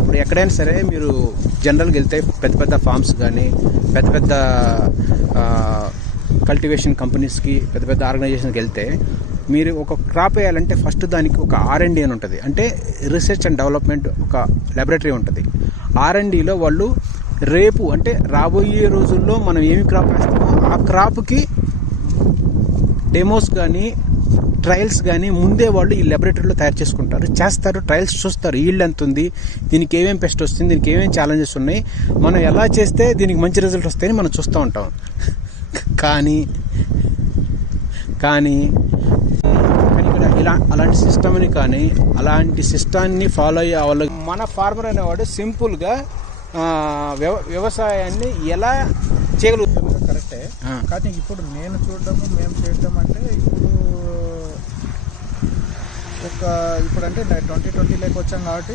ఇప్పుడు ఎక్కడైనా సరే మీరు జనరల్గా వెళ్తే పెద్ద పెద్ద ఫార్మ్స్ కానీ పెద్ద పెద్ద కల్టివేషన్ కంపెనీస్కి పెద్ద పెద్ద ఆర్గనైజేషన్కి వెళ్తే మీరు ఒక క్రాప్ వేయాలంటే ఫస్ట్ దానికి ఒక R&D అని ఉంటుంది, అంటే రీసెర్చ్ అండ్ డెవలప్మెంట్ ఒక ల్యాబొరేటరీ ఉంటుంది. R&Dలో వాళ్ళు రేపు అంటే రాబోయే రోజుల్లో మనం ఏమి క్రాప్ వేస్తామో ఆ క్రాప్కి డెమోస్ కానీ ట్రయల్స్ కానీ ముందే వాళ్ళు ఈ ల్యాబొరేటరీలో తయారు చేస్తారు, ట్రయల్స్ చూస్తారు, ఈల్డ్ ఎంత ఉంది, దీనికి ఏమేమి పెస్ట్ వస్తుంది, దీనికి ఏమేమి ఛాలెంజెస్ ఉన్నాయి, మనం ఎలా చేస్తే దీనికి మంచి రిజల్ట్ వస్తాయని మనం చూస్తూ ఉంటాం. కానీ ఇక్కడ అలాంటి సిస్టమ్ని కానీ అలాంటి సిస్టాన్ని ఫాలో అయ్యే వాళ్ళు మన ఫార్మర్ అనేవాడు సింపుల్గా వ్యవసాయాన్ని ఎలా చేయగలుగుతారు. కరెక్టే, కానీ ఇప్పుడు నేను చూడడము మేము చేయడం అంటే ఇప్పుడు అంటే 2020 వచ్చాం కాబట్టి